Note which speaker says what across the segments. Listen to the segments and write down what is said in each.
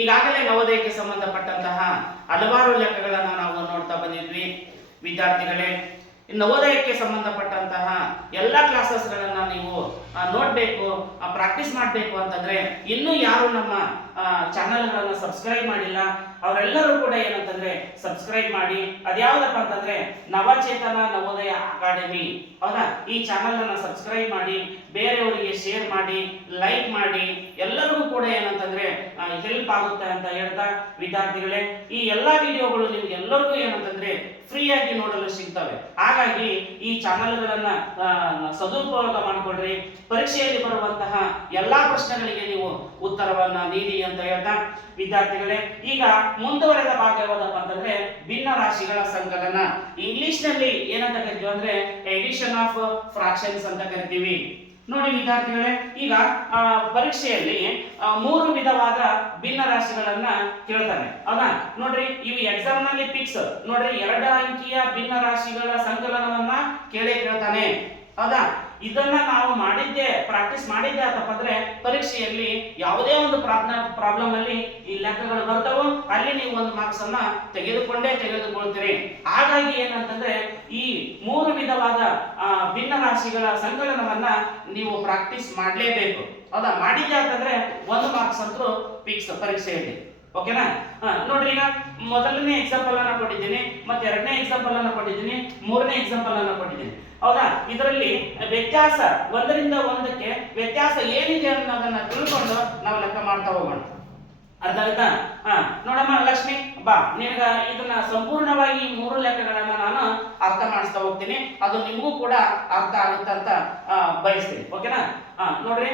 Speaker 1: ಈಗಾಗಲೇ ನವೋದಯಕ್ಕೆ ಸಂಬಂಧಪಟ್ಟಂತಹ ಹಲವಾರು ಲೆಕ್ಕಗಳನ್ನು ನಾವು ನೋಡ್ತಾ ಬಂದಿದ್ವಿ. ವಿದ್ಯಾರ್ಥಿಗಳೇ ನವೋದಯಕ್ಕೆ ಸಂಬಂಧಪಟ್ಟಂತಹ ಎಲ್ಲ ಕ್ಲಾಸಸ್ಗಳನ್ನು ನೀವು ನೋಡ್ಬೇಕು ಪ್ರಾಕ್ಟೀಸ್ ಮಾಡಬೇಕು ಅಂತಂದ್ರೆ ಇನ್ನೂ ಯಾರು ನಮ್ಮ ಚಾನಲ್ಗಳನ್ನು ಸಬ್ಸ್ಕ್ರೈಬ್ ಮಾಡಿಲ್ಲ. ಅವರೆಲ್ಲರೂ ಕೂಡ ಏನಂತಂದ್ರೆ ಸಬ್ಸ್ಕ್ರೈಬ್ ಮಾಡಿ. ಅದ್ಯಾವ್ದಪ್ಪ ಅಂತಂದ್ರೆ ನವಚೇತನ ನವೋದಯ ಅಕಾಡೆಮಿ. ಹೌದಾ? ಈ ಚಾನಲ್ ಅನ್ನ ಸಬ್ಸ್ಕ್ರೈಬ್ ಮಾಡಿ, ಬೇರೆಯವರಿಗೆ ಶೇರ್ ಮಾಡಿ ಲೈಕ್ ಮಾಡಿ. ಎಲ್ಲರಿಗೂ ಕೂಡ ಏನಂತಂದ್ರೆ ಹೆಲ್ಪ್ ಆಗುತ್ತೆ ಅಂತ ಹೇಳ್ತಾ ವಿದ್ಯಾರ್ಥಿಗಳೇ. ಈ ಎಲ್ಲಾ ವಿಡಿಯೋಗಳು ನಿಮ್ಗೆ ಎಲ್ಲರಿಗೂ ಏನಂತಂದ್ರೆ ಫ್ರೀಯಾಗಿ ನೋಡಲು ಸಿಗ್ತವೆ. ಹಾಗಾಗಿ ಈ ಚಾನಲ್ಗಳನ್ನ ಸದುಪಯೋಗ ಮಾಡಿಕೊಳ್ಳ್ರಿ ಪರೀಕ್ಷೆಯಲ್ಲಿ ಬರುವಂತಹ ಎಲ್ಲಾ ಪ್ರಶ್ನೆಗಳಿಗೆ ನೀವು ಉತ್ತರವನ್ನ ನೀಡಿ ಅಂತ ಹೇಳ್ತಾ ವಿದ್ಯಾರ್ಥಿಗಳೇ. ಈಗ ಮುಂದುವರೆದ ಭಾಗ ಯಾವುದಪ್ಪ ಅಂತಂದ್ರೆ ಭಿನ್ನ ರಾಶಿಗಳ ಸಂಕಲನ. ಇಂಗ್ಲಿಷ್ನಲ್ಲಿ ಏನಂತ ಕರಿತೀವಿ ಅಂದ್ರೆ ಎಡಿಷನ್ ಆಫ್ ಫ್ರಾಕ್ಷನ್ಸ್ ಅಂತ ಕರಿತೀವಿ. ನೋಡಿ ವಿದ್ಯಾರ್ಥಿಗಳೇ, ಈಗ ಪರೀಕ್ಷೆಯಲ್ಲಿ ಮೂರು ವಿಧವಾದ ಭಿನ್ನ ರಾಶಿಗಳನ್ನ ಕೇಳ್ತಾನೆ ಹೌದಾ? ನೋಡ್ರಿ, ಇವು ಎಕ್ಸಾಮ್ನಲ್ಲಿ ಫಿಕ್ಸ್ ನೋಡ್ರಿ, ಎರಡು ಅಂಕಿಯ ಭಿನ್ನ ರಾಶಿಗಳ ಸಂಕಲನವನ್ನ ಕೇಳೇ ಕೇಳ್ತಾನೆ. ಹೌದಾ? ಇದನ್ನ ನಾವು ಮಾಡಿದ್ದೆ ಪ್ರಾಕ್ಟೀಸ್ ಮಾಡಿದ್ದೆ ಅಂತಪ್ಪ ಅಂದ್ರೆ ಪರೀಕ್ಷೆಯಲ್ಲಿ ಯಾವುದೇ ಒಂದು ಪ್ರಾಬ್ಲಮ್ ಅಲ್ಲಿ ಈ ಲೆಕ್ಕಗಳು ಬರ್ತಾವೋ, ಅಲ್ಲಿ ನೀವು ಒಂದು ಮಾರ್ಕ್ಸ್ ಅನ್ನ ತೆಗೆದುಕೊಂಡೇ ತೆಗೆದುಕೊಳ್ತೀರಿ ಹಾಗಾಗಿ ಏನಂತಂದ್ರೆ ಈ ಮೂರು ವಿಧವಾದ ಭಿನ್ನ ರಾಶಿಗಳ ಸಂಕಲನವನ್ನ ನೀವು ಪ್ರಾಕ್ಟೀಸ್ ಮಾಡಲೇಬೇಕು. ಹೌದಾ? ಮಾಡಿದ್ದೆ ಅಂತಂದ್ರೆ ಒಂದು ಮಾರ್ಕ್ಸ್ ಅಂತೂ ಫಿಕ್ಸ್ ಪರೀಕ್ಷೆಯಲ್ಲಿ. ಓಕೆನಾ ನೋಡ್ರಿ ಈಗ ಮೊದಲನೇ ಎಕ್ಸಾಂಪಲ್ ಅನ್ನ ಕೊಟ್ಟಿದ್ದೀನಿ, ಮತ್ತೆ ಎರಡನೇ ಎಕ್ಸಾಂಪಲ್ ಅನ್ನ ಕೊಟ್ಟಿದ್ದೀನಿ, ಮೂರನೇ ಎಕ್ಸಾಂಪಲ್ ಅನ್ನ ಕೊಟ್ಟಿದ್ದೀನಿ. ಹೌದಾ? ಇದರಲ್ಲಿ ವ್ಯತ್ಯಾಸ ಒಂದರಿಂದ ಒಂದಕ್ಕೆ ವ್ಯತ್ಯಾಸ ಏನಿದೆ ಅನ್ನೋದನ್ನ ತಿಳ್ಕೊಂಡು ನಾವು ಲೆಕ್ಕ ಮಾಡ್ತಾ ಹೋಗೋಣ. ಅರ್ಥ ಆಯ್ತಾ ಹಾ, ನೋಡಮ್ಮ ಲಕ್ಷ್ಮಿ, ಬಾ. ನಿನಗ ಇದನ್ನ ಸಂಪೂರ್ಣವಾಗಿ ಮೂರು ಲೆಕ್ಕಗಳನ್ನ ನಾನು ಅರ್ಥ ಮಾಡಿಸ್ತಾ ಹೋಗ್ತೀನಿ. ಅದು ನಿಮಗೂ ಕೂಡ ಅರ್ಥ ಆಗುತ್ತೆ ಅಂತ ಬಯಸ್ತೀನಿ. ಓಕೆನಾ ಹಾ, ನೋಡ್ರಿ.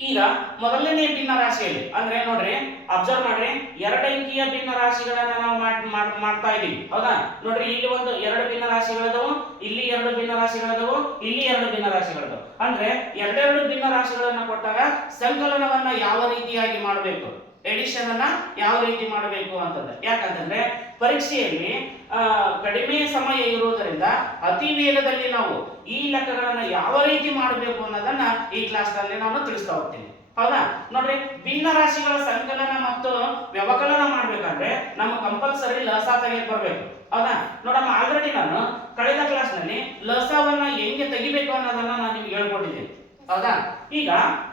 Speaker 1: ಈಗ ಮೊದಲನೇ ಭಿನ್ನ ರಾಶಿಯಲ್ಲಿ, ಅಂದ್ರೆ ನೋಡ್ರಿ ಅಬ್ಸರ್ವ್ ಮಾಡ್ರಿ, ಎರಡು ಅಂಕಿಯ ಭಿನ್ನ ರಾಶಿಗಳನ್ನ ನಾವು ಮಾಡ್- ಮಾಡ್- ಮಾಡ್ತಾ ಇದೀವಿ ಹೌದಾ? ನೋಡ್ರಿ, ಇಲ್ಲಿ ಒಂದು ಎರಡು ಭಿನ್ನ ರಾಶಿಗಳದವು, ಇಲ್ಲಿ ಎರಡು ಭಿನ್ನ ರಾಶಿಗಳದವು, ಇಲ್ಲಿ ಎರಡು ಭಿನ್ನ ರಾಶಿಗಳದವು. ಅಂದ್ರೆ ಎರಡೆರಡು ಭಿನ್ನ ರಾಶಿಗಳನ್ನ ಕೊಟ್ಟಾಗ ಸಂಕಲನವನ್ನ ಯಾವ ರೀತಿಯಾಗಿ ಮಾಡಬೇಕು? ಎಡಿಷನ್ ಅನ್ನ ಯಾವ ರೀತಿ ಮಾಡಬೇಕು ಅಂತಂದ್ರೆ, ಯಾಕಂತಂದ್ರೆ ಪರೀಕ್ಷೆಯಲ್ಲಿ ಕಡಿಮೆ ಸಮಯ ಇರುವುದರಿಂದ ಅತಿ ವೇಗದಲ್ಲಿ ನಾವು ಈ ಲೆಕ್ಕಗಳನ್ನ ಯಾವ ರೀತಿ ಮಾಡಬೇಕು ಅನ್ನೋದನ್ನ ಈ ಕ್ಲಾಸ್ನಲ್ಲಿ ನಾನು ತಿಳಿಸ್ತಾ ಹೋಗ್ತೀನಿ. ಹೌದಾ? ನೋಡ್ರಿ, ಭಿನ್ನ ರಾಶಿಗಳ ಸಂಕಲನ ಮತ್ತು ವ್ಯವಕಲನ ಮಾಡ್ಬೇಕಾದ್ರೆ ನಮ್ಮ ಕಂಪಲ್ಸರಿ ಲಸ ತೆಗೆದು ಬರ್ಬೇಕು. ಹೌದಾ? ನೋಡಮ್ಮ ಆಲ್ರೆಡಿ ನಾನು ಕಳೆದ ಕ್ಲಾಸ್ನಲ್ಲಿ ಲಸವನ್ನ ಹೆಂಗೆ ತೆಗಿಬೇಕು ಅನ್ನೋದನ್ನ ನಾನು ನಿಮ್ಗೆ ಹೇಳ್ಕೊಟ್ಟಿದ್ದೀನಿ ಹೌದಾ? ಈಗ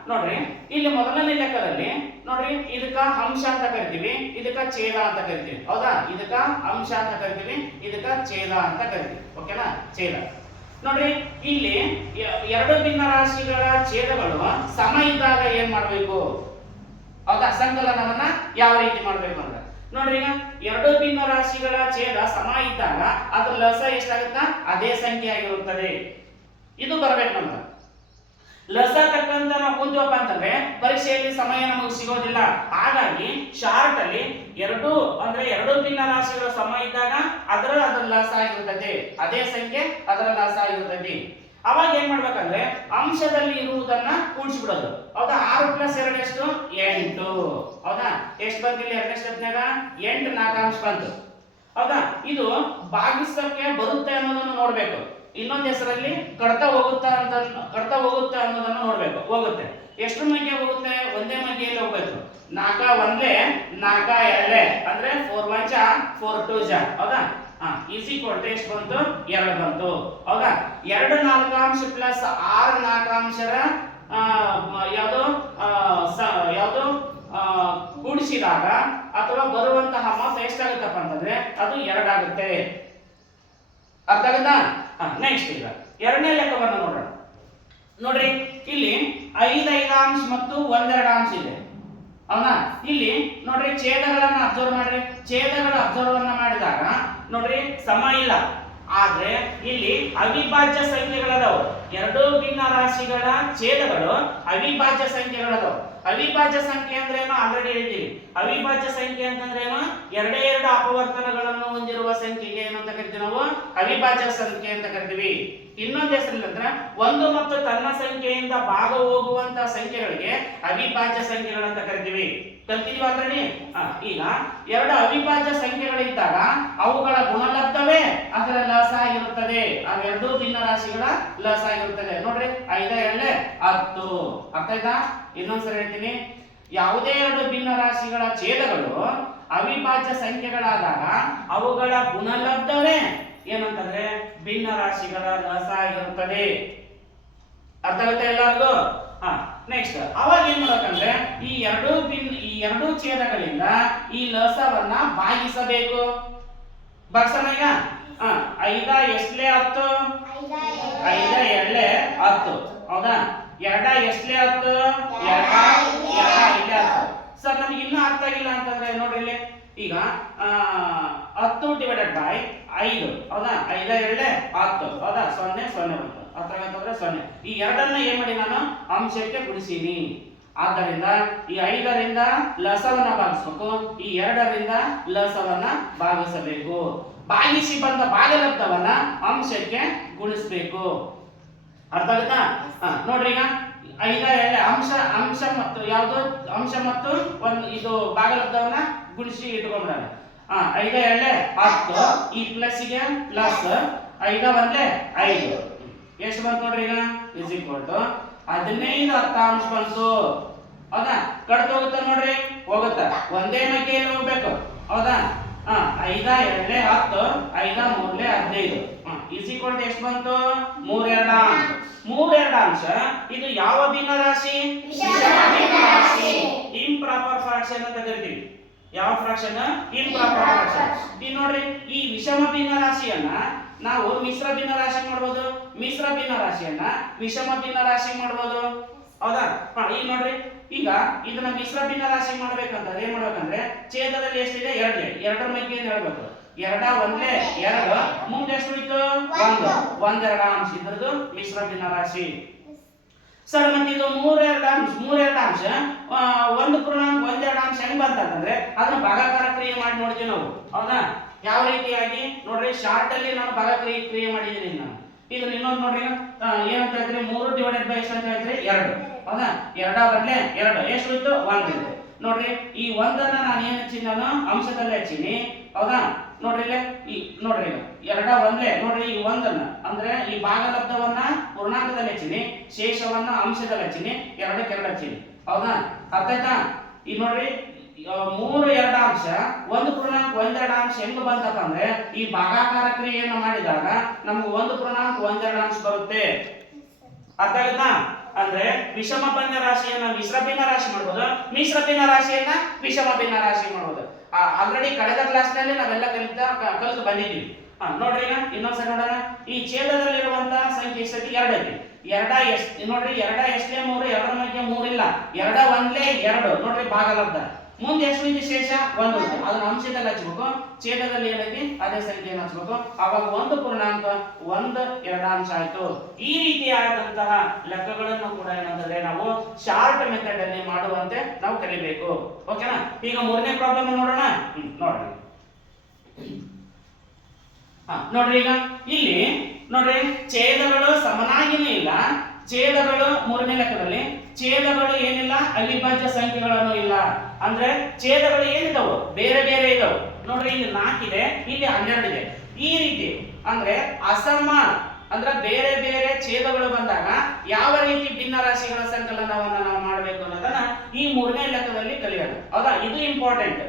Speaker 1: ನೋಡ್ರಿ, ಇಲ್ಲಿ ಮೊದಲನೇ ಲೆಕ್ಕದಲ್ಲಿ ನೋಡ್ರಿ, ಇದಕ್ಕ ಅಂಶ ಅಂತ ಕರಿತೀವಿ, ಇದಕ್ಕ ಛೇದ ಅಂತ ಕರಿತೀವಿ. ಹೌದಾ? ಇದಕ್ಕ ಅಂಶ ಅಂತ ಕರಿತೀವಿ, ಇದಕ್ಕ ಛೇದ ಅಂತ ಕರಿತೀವಿ. ಓಕೆನಾ ಛೇದ. ನೋಡ್ರಿ, ಇಲ್ಲಿ ಎರಡು ಭಿನ್ನ ರಾಶಿಗಳ ಛೇದಗಳು ಸಮ ಇದ್ದಾಗ ಏನ್ ಮಾಡ್ಬೇಕು? ಹೌದಾ? ಸಂಕಲನವನ್ನ ಯಾವ ರೀತಿ ಮಾಡ್ಬೇಕು ಅಂದ್ರೆ ನೋಡ್ರಿ ಈಗ ಎರಡು ಭಿನ್ನ ರಾಶಿಗಳ ಛೇದ ಸಮ ಇದ್ದಾಗ ಅದ್ರ ಲಸ ಎಷ್ಟಾಗುತ್ತಾ? ಅದೇ ಸಂಖ್ಯೆ ಆಗಿರುತ್ತದೆ. ಇದು ಬರ್ಬೇಕು ನಮ್ಗೆ. ಲಸ ತಕ್ಕಂತ ನಾವು ಕುಂತೀವಪ್ಪ ಅಂತಂದ್ರೆ ಪರೀಕ್ಷೆಯಲ್ಲಿ ಸಮಯ ನಮಗೆ ಸಿಗೋದಿಲ್ಲ. ಹಾಗಾಗಿ ಶಾರ್ಟ್ ಅಲ್ಲಿ ಎರಡು ಅಂದ್ರೆ ಎರಡು ಭಿನ್ನ ರಾಶಿಗಳ ಸಮ ಇದ್ದಾಗ ಅದರ ಅದರ ಲಸ ಆಗಿರುತ್ತದೆ ಅದೇ ಸಂಖ್ಯೆ ಅದರ ಲಸ ಆಗಿರುತ್ತದೆ ಅವಾಗ ಏನ್ ಮಾಡ್ಬೇಕಂದ್ರೆ ಅಂಶದಲ್ಲಿ ಇರುವುದನ್ನ ಕೂಡಿಸ್ಬಿಡೋದು. ಹೌದಾ? ಆರು ಪ್ಲಸ್ ಎರಡು ಎಷ್ಟು? ಎಂಟು. ಹೌದಾ? ಎಷ್ಟು ಬಂದಿಲ್ಲ? ಎರಡನೇ ಸ್ಟೆಪ್ನಾಗ ಎಂಟು ನಾಲ್ಕಾಂಶ ಬಂತು. ಹೌದಾ? ಇದು ಭಾಗಿಸಕ್ಕೆ ಬರುತ್ತೆ ಅನ್ನೋದನ್ನು ನೋಡ್ಬೇಕು. ಇನ್ನೊಂದ್ ಹೆಸರಲ್ಲಿ ಕಡ್ತಾ ಹೋಗುತ್ತಾ ಅಂತ ಕಡ್ತಾ ಹೋಗುತ್ತಾ ಅನ್ನೋದನ್ನು ನೋಡ್ಬೇಕು. ಹೋಗುತ್ತೆ. ಎಷ್ಟು ಮಗ್ಗೆ ಹೋಗುತ್ತೆ? ಒಂದೇ ಮಗ್ಗೆಯಲ್ಲಿ ಹೋಗ್ಬೇಕು. ನಾಕ ಒಂದೇ, ನಾಕ ಎರಡೇ. ಅಂದ್ರೆ ಫೋರ್ ಒನ್ ಜಾ ಫೋರ್ ಟು ಜಾ. ಹೌದಾ? ಹಾ ಈಸಿ ಎಷ್ಟು ಬಂತು, ಎರಡು ಬಂತು. ಹೌದಾ? ಎರಡು ನಾಲ್ಕಾಂಶ ಪ್ಲಸ್ ಆರು ನಾಲ್ಕಾಂಶರ ಯಾವುದು? ಯಾವುದು? ಕೂಡಿಸಿದಾಗ ಅಥವಾ ಬರುವಂತಹ ಮಾಸ ಎಷ್ಟಾಗುತ್ತಪ್ಪ ಅಂತಂದ್ರೆ ಅದು ಎರಡಾಗುತ್ತೆ. ಅರ್ಥ ಆಗುತ್ತಾ? ನೆಕ್ಸ್ಟ್ ಈಗ. ಎರಡನೇ ಲೆಕ್ಕವನ್ನು ನೋಡೋಣ. ನೋಡ್ರಿ, ಇಲ್ಲಿ ಐದೈದು ಅಂಶ ಮತ್ತು ಒಂದೆರಡು ಅಂಶ ಇದೆ. ಹೌದಾ? ಇಲ್ಲಿ ನೋಡ್ರಿ, ಛೇದಗಳನ್ನ ಅಬ್ಸರ್ವ್ ಮಾಡ್ರಿ. ಛೇದಗಳ ಅಬ್ಸರ್ವ್ ಅನ್ನ ಮಾಡಿದಾಗ, ನೋಡ್ರಿ, ಸಮ ಇಲ್ಲ. ಆದ್ರೆ ಇಲ್ಲಿ ಅವಿಭಾಜ್ಯ ಸಂಖ್ಯೆಗಳದಾವು. ಎರಡು ಭಿನ್ನ ರಾಶಿಗಳ ಛೇದಗಳು ಅವಿಭಾಜ್ಯ ಸಂಖ್ಯೆಗಳದಾವು. ಅವಿಭಾಜ್ಯ ಸಂಖ್ಯೆ ಅಂದ್ರೆ ಏನು? ಆಲ್ರೆಡಿ ಹೇಳಿದ್ದೀವಿ. ಅವಿಭಾಜ್ಯ ಸಂಖ್ಯೆ ಅಂತಂದ್ರೆ ಏನು? ಎರಡೇ ಎರಡು ಅಪವರ್ತನಗಳನ್ನು ಹೊಂದಿರುವ ಸಂಖ್ಯೆಗೆ ಏನಂತ ಕರಿತೀವಿ ನಾವು? ಅವಿಭಾಜ್ಯ ಸಂಖ್ಯೆ ಅಂತ ಕರಿತೀವಿ. ಇನ್ನೊಂದು ಹೆಸರು ಅಂದ್ರೆ ಒಂದು ಮತ್ತು ತನ್ನ ಸಂಖ್ಯೆಯಿಂದ ಭಾಗ ಹೋಗುವಂತ ಸಂಖ್ಯೆಗಳಿಗೆ ಅವಿಭಾಜ್ಯ ಸಂಖ್ಯೆಗಳಂತ ಕರಿತೀವಿ. ಕಲ್ತಿದೀವಿ ಆಲ್ರೆಡಿ ಈಗ ಎರಡು ಅವಿಭಾಜ್ಯ ಸಂಖ್ಯೆಗಳಿದ್ದಾಗ ಅವುಗಳ ಗುಣಲಬ್ಧವೇ ಅದರ ಲಸ ಆಗಿರುತ್ತದೆ. ಅವೆರಡೂ ಭಿನ್ನ ರಾಶಿಗಳ ಲಸ ಆಗಿರುತ್ತದೆ. ನೋಡ್ರಿ, ಐದ ಎರಡೇ ಹತ್ತು. ಅರ್ಥ ಆಯ್ತಾ? ಇನ್ನೊಂದ್ಸರಿ ಹೇಳ್ತೀನಿ. ಯಾವುದೇ ಎರಡು ಭಿನ್ನ ರಾಶಿಗಳ ಛೇದಗಳು ಅವಿಭಾಜ್ಯ ಸಂಖ್ಯೆಗಳಾದಾಗ ಅವುಗಳ ಗುಣಲಬ್ಧವೇ ಏನಂತಂದ್ರೆ ಭಿನ್ನ ರಾಶಿಗಳ ಲಸ ಇರುತ್ತದೆ. ಅರ್ಥ ಆಗುತ್ತೆ ಎಲ್ಲರಿಗೂ? ಹಾ ನೆಕ್ಸ್ಟ್ ಅವಾಗ ಏನ್ ಮಾಡ್ಬೇಕಂದ್ರೆ ಈ ಎರಡು ಭಿನ್ ಈ ಎರಡು ಛೇದಗಳಿಂದ ಈ ಲಸವನ್ನ ಭಾಗಿಸಬೇಕು ಭಾಗಿಸೋಣ ಈಗ? ಹಾ ಐದ ಎಷ್ಟಲೇ ಹತ್ತು? ಐದ ಎರಡ್ಲೆ ಹತ್ತು. ಹೌದಾ? ಎರಡ ಎಷ್ಟಲೇ ಹತ್ತು ಎರಡ ಎರಡ ಐದೇ ಹತ್ತು ಸರ್ ನಮ್ಗೆ ಇನ್ನೂ ಅರ್ಥ ಆಗಿಲ್ಲ ಅಂತಂದ್ರೆ ನೋಡ್ರಿ ಇಲ್ಲಿ. ಈಗ ಹತ್ತು ಡಿವೈಡೆಡ್ ಬೈ ಐದು. ಹೌದಾ? ಐದ ಎರಡೇ ಹತ್ತು. ಹೌದಾ? ಸೊನ್ನೆ ಸೊನ್ನೆ ಬಂತು ಅರ್ಥ ಅಂತಂದ್ರೆ ಸೊನ್ನೆ. ಈ ಎರಡನ್ನ ಏನ್ ಮಾಡಿ ನಾನು? ಅಂಶಕ್ಕೆ ಗುಡಿಸೀನಿ ಆದ್ದರಿಂದ ಈ ಐದರಿಂದ ಲಸವನ್ನ ಭಾಗಿಸ್ಬೇಕು. ಈ ಎರಡರಿಂದ ಲಸವನ್ನ ಭಾಗಿಸಬೇಕು. ಭಾಗಿಸಿ ಬಂದ ಭಾಗಲಬ್ಧವನ್ನ ಅಂಶಕ್ಕೆ ಗುಣಿಸ್ಬೇಕು. ಅರ್ಥ ಆಗುತ್ತಾ? ನೋಡ್ರಿ ಈಗ. ಐದ ಎಳೆ ಅಂಶ ಅಂಶ ಮತ್ತು ಯಾವುದು ಅಂಶ ಮತ್ತು ಒಂದು ಇದು ಭಾಗಲಬ್ಧವನ್ನ ಗುಣಿಸಿ ಇಟ್ಕೊಂಡ್ಬಿಡೋಣ. ಹಾ ಐದ ಎಳೆ ಹತ್ತು, ಈ ಪ್ಲಸ್ಗೆ ಪ್ಲಸ್ ಐದ ಒಂದ್ಲೆ ಐದು. ಎಷ್ಟು ಬಂತು ನೋಡ್ರಿ ಈಗ? ಇಸ್ ಈಕ್ವಲ್ ಟು ಹದಿನೈದು ಹತ್ತಾಂಶ ಬಂತು. ಹೌದಾ? ಕಡ್ದು ಹೋಗುತ್ತ ನೋಡ್ರಿ? ಹೋಗುತ್ತ? ಒಂದೇ ಮಗ್ಗೆಯಲ್ಲಿ ಹೋಗ್ಬೇಕು. ಹೌದಾ? ಹಾ ಐದ ಎರಡೇ ಹತ್ತು, ಐದ ಮೂರ್ಲೆ ಹದಿನೈದು. ಇಸ್ ಈಕ್ವಲ್ ಟು ಎಷ್ಟು ಬಂತು ಮೂರ್ ಎರಡ ಅಂಶ. ಮೂರ್ ಎರಡ ಅಂಶ ಇದು ಯಾವ ಭಿನ್ನ ರಾಶಿ? ಇಂಪ್ರಾಪರ್ ಫ್ರಾಕ್ಷನ್ ಅಂತ ಕರಿತೀವಿ. ಯಾವ ಫ್ರಾಕ್ಷನ್ ಇಂಪ್ರಾಪರ್ ಫ್ರಾಕ್ಷನ್ ಈ ನೋಡ್ರಿ ಈ ವಿಷಮ ಭಿನ್ನ ರಾಶಿಯನ್ನ ನಾವು ಮಿಶ್ರ ಭಿನ್ನ ರಾಶಿ ಮಾಡ್ಬೋದು. ಮಿಶ್ರ ಭಿನ್ನ ರಾಶಿಯನ್ನ ವಿಷಮ ಭಿನ್ನ ರಾಶಿ ಮಾಡ್ಬೋದು. ಹೌದಾ? ಹಾ ಈಗ ನೋಡ್ರಿ ಈಗ ಇದನ್ನ ಮಿಶ್ರ ಭಿನ್ನ ರಾಶಿ ಮಾಡ್ಬೇಕಂತಂದ್ರೆ ಏನ್ ಮಾಡ್ಬೇಕಂದ್ರೆ ಛೇದದಲ್ಲಿ ಎಷ್ಟಿದೆ? ಎರಡ್ಲೆ ಎರಡರ ಮಧ್ಯೆ ಏನ್ ಹೇಳ್ಬೇಕು? ಎರಡ ಒಂದ್ಲೆ ಎರಡು. ಮುಂದೆ ಎಷ್ಟು ಒಂದು. ಒಂದೆರಡ ಅಂಶ. ಇದ್ರದ್ದು ಮಿಶ್ರ ಭಿನ್ನ ರಾಶಿ. ಸರ್, ಮತ್ತೆ ಇದು ಮೂರೆರಡು ಅಂಶ ಮೂರೆರಡು ಅಂಶ. ಒಂದು ಪೂರ್ಣಾಂಕ, ಒಂದೆರಡು ಅಂಶ ಹೆಂಗ್ ಬಂತಂದ್ರೆ ಅದನ್ನ ಭಾಗಾಕಾರ ಕ್ರಿಯೆ ಮಾಡಿ ನೋಡ್ತೀವಿ ನಾವು. ಹೌದಾ? ಯಾವ ರೀತಿಯಾಗಿ? ನೋಡ್ರಿ ಶಾರ್ಟ್ ಅಲ್ಲಿ ನಾನು ಭಾಗ ಕ್ರಿಯೆ ಮಾಡಿದ್ದೀನಿ ನಾನು. ಈಗ ಇನ್ನೊಂದು ನೋಡ್ರಿ ಏನಂತ ಹೇಳಿದ್ರೆ? ಮೂರು ಡಿವೈಡೆಡ್ ಬೈ ಎಷ್ಟು ಅಂತ ಹೇಳಿದ್ರೆ? ಎರಡು. ಹೌದಾ? ಎರಡ ಒಂದ್ಲೆ ಎರಡು. ಎಷ್ಟು ಉಳಿತು ಒಂದು. ಇದೆ ನೋಡ್ರಿ, ಈ ಒಂದನ್ನ ನಾನು ಏನ್ ಹಚ್ಚಿನಿ ನಾನು? ಅಂಶದಲ್ಲಿ ಹಚ್ಚೀನಿ. ಹೌದಾ? ನೋಡ್ರಿ ಈ ನೋಡ್ರಿ ಎರಡ ಒಂದ್ಲೆ ನೋಡ್ರಿ ಈ ಒಂದನ್ನ. ಅಂದ್ರೆ ಈ ಭಾಗಲಬ್ಧವನ್ನ ಪೂರ್ಣಾಂಕದಲ್ಲಿ ಹಚ್ಚಿನಿ, ಶೇಷವನ್ನ ಅಂಶದಲ್ಲಿ ಹಚ್ಚಿನಿ, ಎರಡಕ್ಕೆ ಎರಡು ಹಚ್ಚಿನಿ. ಹೌದಾ? ಅರ್ಥ ಆಯ್ತಾ? ಈ ನೋಡ್ರಿ ಮೂರು ಎರಡು ಅಂಶ, ಒಂದು ಪೂರ್ಣಾಂಕ, ಒಂದೆರಡು ಅಂಶ ಹೆಂಗ್ ಬಂತಪ್ಪ ಅಂದ್ರೆ, ಈ ಭಾಗಾಕಾರ ಕ್ರಿಯೆಯನ್ನು ಮಾಡಿದಾಗ ನಮ್ಗೆ ಒಂದು ಪೂರ್ಣಾಂಕ, ಒಂದೆರಡು ಅಂಶ ಬರುತ್ತೆ. ಅರ್ಥ ಆಗುತ್ತಾ? ಅಂದ್ರೆ ವಿಷಮ ಭಿನ್ನ ರಾಶಿಯನ್ನ ಮಿಶ್ರ ಭಿನ್ನ ರಾಶಿ ಮಾಡ್ಬೋದು ಮಿಶ್ರ ಭಿನ್ನ ರಾಶಿಯನ್ನ ವಿಷಮ ಭಿನ್ನ ರಾಶಿ ಮಾಡ್ಬೋದು. ಆಲ್ರೆಡಿ ಕಳೆದ ಕ್ಲಾಸ್ನಲ್ಲಿ ನಾವೆಲ್ಲ ಕಲಿತ ಕಲಿತು ಬಂದಿದ್ದೀವಿ. ನೋಡ್ರಿ ಈಗ ಇನ್ನೊಂದ್ಸರಿ ನೋಡೋಣ. ಈ ಛೇದದಲ್ಲಿರುವಂತಹ ಸಂಖ್ಯೆ ಎಷ್ಟೈತಿ ಎರಡು ಐತಿ ಎರಡ ಎಷ್ಟ್, ನೋಡ್ರಿ, ಎರಡ ಎಷ್ಟೇ ಮೂರು, ಎರಡರ ಮಧ್ಯೆ ಮೂರಿಲ್ಲ. ಎರಡ ಒಂದ್ಲೇ ಎರಡು. ನೋಡ್ರಿ, ಭಾಗಲಬ್ಧ. ಮುಂದೆ ಎಷ್ಟು ವಿಶೇಷ ಶೇಷ? ಒಂದು. ಅದನ್ನ ಅಂಶದಲ್ಲಿ ಹಚ್ಬೇಕು. ಛೇದದಲ್ಲಿ ಏನೈತಿ ಅದೇ ಸಂಖ್ಯೆಯನ್ನು ಹಚ್ಬೇಕು. ಅವಾಗ ಒಂದು ಪೂರ್ಣಾಂಕ ಒಂದು ಎರಡಾಂಶ ಆಯ್ತು. ಈ ರೀತಿಯಾದಂತಹ ಲೆಕ್ಕಗಳನ್ನು ಕೂಡ ಏನಂತಂದ್ರೆ ನಾವು ಶಾರ್ಟ್ ಮೆಥಡ್ ಅಲ್ಲಿ ಮಾಡುವಂತೆ ನಾವು ಕಲಿಬೇಕು. ಓಕೆನಾ ಈಗ ಮೂರನೇ ಪ್ರಾಬ್ಲಮ್ ನೋಡೋಣ. ಹಾ, ನೋಡ್ರಿ ಈಗ. ಇಲ್ಲಿ ನೋಡ್ರಿ ಛೇದಗಳು ಸಮನಾಗಿನೇ ಇಲ್ಲ. ಛೇದಗಳು ಮೂರನೇ ಲೆಕ್ಕದಲ್ಲಿ, ಛೇದಗಳು ಏನಿಲ್ಲ, ಅವಿಭಾಜ್ಯ ಸಂಖ್ಯೆಗಳನ್ನು ಇಲ್ಲ. ಅಂದ್ರೆ ಛೇದಗಳು ಏನಿದಾವು? ಬೇರೆ ಬೇರೆ ಇದಾವು. ನೋಡ್ರಿ, ಇಲ್ಲಿ ನಾಲ್ಕಿದೆ, ಇಲ್ಲಿ ಹನ್ನೆರಡು ಇದೆ ಈ ರೀತಿ, ಅಂದ್ರೆ ಅಸಮ ಅಂದ್ರೆ ಬೇರೆ ಬೇರೆ ಛೇದಗಳು ಬಂದಾಗ ಯಾವ ರೀತಿ ಭಿನ್ನ ರಾಶಿಗಳ ಸಂಕಲನವನ್ನ ನಾವು ಮಾಡಬೇಕು ಅನ್ನೋದನ್ನ ಈ ಮೂರನೇ ಲೆಕ್ಕದಲ್ಲಿ ಕಲಿಯೋಣ. ಹೌದಾ? ಇದು ಇಂಪಾರ್ಟೆಂಟ್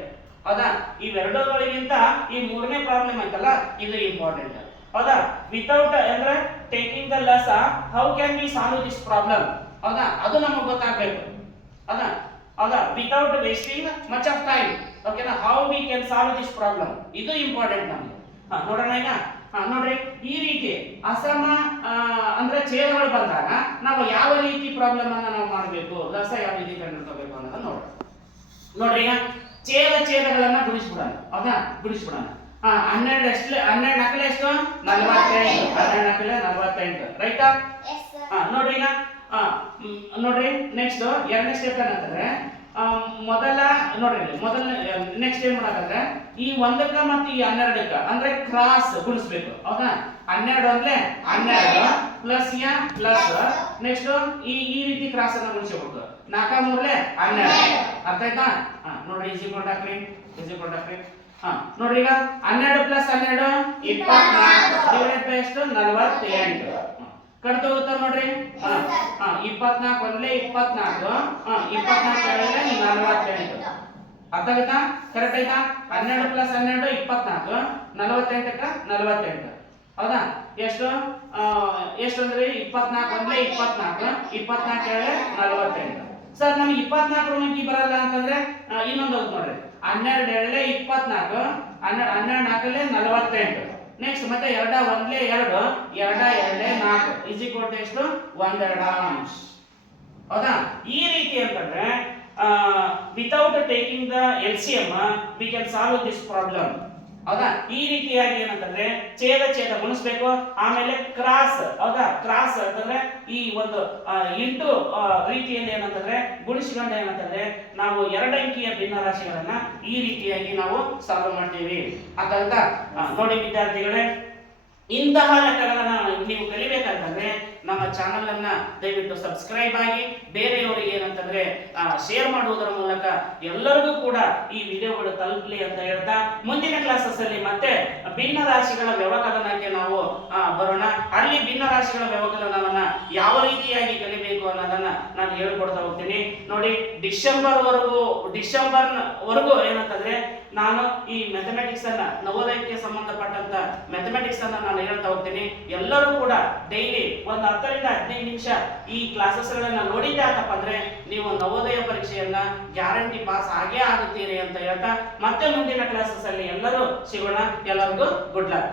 Speaker 1: ಹೌದಾ? ಇವೆರಡುಗಳಿಗಿಂತ ಈ ಮೂರನೇ ಪ್ರಾಬ್ಲಮ್ ಐತಲ್ಲ ಇದು ಇಂಪಾರ್ಟೆಂಟ್ ಹೌದಾ? ವಿತೌಟ್ ಅಂದ್ರೆ taking the less how can we solve this problem ಹೌದಾ? ಅದು ನಮಗೆ ಗೊತ್ತಾಗಬೇಕು. ಹೌದಾ? ಹೌದಾ? Without wasting much of time ಓಕೆನಾ how we can solve this problem ಇದು ಇಂಪಾರ್ಟೆಂಟ್ ನಮಗೆ ಹಾ, ನೋಡೋಣ ಈಗ. ಹಾ, ನೋಡ್ರಿ. ಈ ರೀತಿ ಅಸಮ ಅಂದ್ರೆ ಛೇದಗಳು ಬಂದಾಗ ನಾವು ಯಾವ ರೀತಿ ಪ್ರಾಬ್ಲಮ್ ಅನ್ನ ನಾವು ಮಾಡಬೇಕು? ಲಸ ಯಾವ ರೀತಿ ಕಂಡುಹಿಡ್ಕೋಬೇಕು ಅನ್ನೋದನ್ನ ನೋಡೋಣ. ನೋಡ್ರಿ ಈಗ. ಛೇದ ಛೇದಗಳನ್ನ ಗುಣಿಸ್ಬಿಡೋಣ. ಹೌದಾ? ಗುಣಿಸ್ಬಿಡೋಣ. ಹಾ ಹನ್ನೆರಡು ಎಷ್ಟು ಹನ್ನೆರಡು ನಕಲೆ ಎಷ್ಟು? ನಲವತ್ತೆಂಟು ಹನ್ನೆರಡು ನಕಲೆ ನಲವತ್ತೆಂಟು ರೈಟಾ? ಹಾ ನೋಡ್ರಿ ಈಗ. ಹಾ ನೋಡ್ರಿ ನೆಕ್ಸ್ಟ್ ಎರಡನೇ ಸ್ಟೆಪ್ ಏನಂತಂದ್ರೆ ಮೊದಲ ನೋಡ್ರಿ ಮೊದಲ ನೆಕ್ಸ್ಟ್ ಏನ್ ಮಾಡಕಂದ್ರೆ ಈ ಒಂದಕ್ಕ ಮತ್ತು ಈ ಹನ್ನೆರಡಕ್ಕ ಅಂದ್ರೆ ಕ್ರಾಸ್ ಗುಣಿಸ್ಬೇಕು ಹೌದಾ? ಹನ್ನೆರಡು ಅಂದ್ರೆ ಹನ್ನೆರಡು ಪ್ಲಸ್ ಯ ಪ್ಲಸ್ ನೆಕ್ಸ್ಟ್ ಈ ಈ ರೀತಿ ಕ್ರಾಸ್ ಅನ್ನ ಗುಣಿಸಬೇಕು ನಾಲ್ಕ ಮೂರ್ಲೆ ಹನ್ನೆರಡು. ಅರ್ಥ ಆಯ್ತಾ? ನೋಡಿ ನೋಡ್ರಿ ಈಸಿ ಹಾಕ್ರಿ ಈಸಿ ಹಾ ನೋಡ್ರಿ ಈಗ ಹನ್ನೆರಡು ಪ್ಲಸ್ ಹನ್ನೆರಡು, ಇಪ್ಪತ್ನಾಲ್ಕು. ನಲ್ವತ್ತೆಂಟು. ಬೈ ಎಷ್ಟು ನೋಡ್ರಿ? ಹಾ ಇಪ್ಪತ್ನಾಲ್ಕು ಒಂದ್ಲೆ ಇಪ್ಪತ್ನಾಲ್ಕು. ಹಾ, ಇಪ್ಪತ್ನಾಲ್ಕು ನಲ್ವತ್ತೆಂಟು. ಅರ್ಥ ಆಗುತ್ತಾ? ಕರೆಕ್ಟ್ ಆಯ್ತಾ? ಹನ್ನೆರಡು ಪ್ಲಸ್ ಹನ್ನೆರಡು, ಇಪ್ಪತ್ನಾಲ್ಕು. ನಲವತ್ತೆಂಟಕ್ಕ ನಲವತ್ತೆಂಟು. ಹೌದಾ? ಎಷ್ಟು? ಎಷ್ಟು ಅಂದ್ರೆ ಇಪ್ಪತ್ನಾಲ್ಕು ಒಂದ್ಲೆ ಇಪ್ಪತ್ನಾಲ್ಕು. ಇಪ್ಪತ್ನಾಲ್ಕು ನಲ್ವತ್ತೆಂಟು ನಲವತ್ತೆಂಟು. ಸರ್, ನಮ್ಗೆ ಇಪ್ಪತ್ನಾಲ್ಕು ಬರಲ್ಲ ಅಂತಂದ್ರೆ ಇನ್ನೊಂದು ಹೋಗಿ ನೋಡ್ರಿ. ಹನ್ನೆರಡು ಎರಡಲೆ ಇಪ್ಪತ್ನಾಲ್ಕು, ಹನ್ನೆರಡು ಹನ್ನೆರಡು ನಾಲ್ಕಲೆ ನಲವತ್ತೆಂಟು. ನೆಕ್ಸ್ಟ್ ಮತ್ತೆ ಎರಡ ಒಂದ್ಲೆ ಎರಡು, ಎರಡ ಎರಡೇ ನಾಲ್ಕು. ಇಜಿ ಕೊಟ್ಟು ಎಷ್ಟು? ಒಂದೆರಡ ಅಂಶ ಹೌದಾ? ಈ ರೀತಿ ಅಂತಂದ್ರೆ without taking the L C M we can solve this problem ಹೌದಾ? ಈ ರೀತಿಯಾಗಿ ಏನಂತಂದ್ರೆ ಛೇದ ಛೇದ ಗುಣಿಸ್ಬೇಕು, ಆಮೇಲೆ ಕ್ರಾಸ್, ಹೌದಾ? ಕ್ರಾಸ್ ಅಂತಂದ್ರೆ ಈ ಒಂದು ಇಂಟು ರೀತಿಯಲ್ಲಿ ಏನಂತಂದ್ರೆ ಗುಣಿಸಿಕೊಂಡು ಏನಂತಂದ್ರೆ ನಾವು ಎರಡಂಕಿಯ ಭಿನ್ನ ಭಿನ್ನರಾಶಿಗಳನ್ನ ಈ ರೀತಿಯಾಗಿ ನಾವು ಸಾಲ್ವ್ ಮಾಡ್ತೀವಿ. ಅರ್ಥಾಯ್ತಾ ನೋಡಿ ವಿದ್ಯಾರ್ಥಿಗಳೇ, ಇಂತಹ ಲೆಕ್ಕಗಳನ್ನ ನೀವು ಕಲಿಬೇಕಂತಂದ್ರೆ ನಮ್ಮ ಚಾನಲ್ ಅನ್ನ ದಯವಿಟ್ಟು ಸಬ್ಸ್ಕ್ರೈಬ್ ಆಗಿ, ಬೇರೆಯವರಿಗೆ ಏನಂತಂದ್ರೆ ಶೇರ್ ಮಾಡುವುದರ ಮೂಲಕ ಎಲ್ಲರಿಗೂ ಕೂಡ ಈ ವಿಡಿಯೋಗಳು ತಲುಪಲಿ ಅಂತ ಹೇಳ್ತಾ, ಮುಂದಿನ ಕ್ಲಾಸಸ್ ಅಲ್ಲಿ ಮತ್ತೆ ಭಿನ್ನ ರಾಶಿಗಳ ವ್ಯವಕಲನಕ್ಕೆ ನಾವು ಬರೋಣ. ಅಲ್ಲಿ ಭಿನ್ನ ರಾಶಿಗಳ ವ್ಯವಕಲನವನ್ನ ಯಾವ ರೀತಿಯಾಗಿ ಕಲಿಬೇಕು ಅನ್ನೋದನ್ನ ನಾನು ಹೇಳ್ಕೊಡ್ತಾ ಹೋಗ್ತೀನಿ. ನೋಡಿ ಡಿಸೆಂಬರ್ ವರೆಗೂ ಡಿಸೆಂಬರ್ ವರೆಗೂ ಏನಂತಂದ್ರೆ, ನಾನು ಈ ಮ್ಯಾಥಮೆಟಿಕ್ಸ್ ಅನ್ನ, ನವೋದಯಕ್ಕೆ ಸಂಬಂಧಪಟ್ಟಂತ ಮ್ಯಾಥಮೆಟಿಕ್ಸ್ ಅನ್ನ ನಾನು ಹೇಳ್ತಾ ಹೋಗ್ತೀನಿ. ಎಲ್ಲರೂ ಕೂಡ ಡೈಲಿ ಒಂದು ಹತ್ತರಿಂದ ಹದಿನೈದು ನಿಮಿಷ ಈ ಕ್ಲಾಸಸ್ ಗಳನ್ನ ನೋಡಿದ್ದೆ ಆತಪ್ಪ ಅಂದ್ರೆ ನೀವು ನವೋದಯ ಪರೀಕ್ಷೆಯನ್ನ ಗ್ಯಾರಂಟಿ ಪಾಸ್ ಆಗೇ ಆಗುತ್ತೀರಿ ಅಂತ ಹೇಳ್ತಾ ಮತ್ತೆ ಮುಂದಿನ ಕ್ಲಾಸಸ್ ಅಲ್ಲಿ ಎಲ್ಲರೂ ಸಿಗೋಣ. ಎಲ್ಲರಿಗೂ ಗುಡ್ ಲಕ್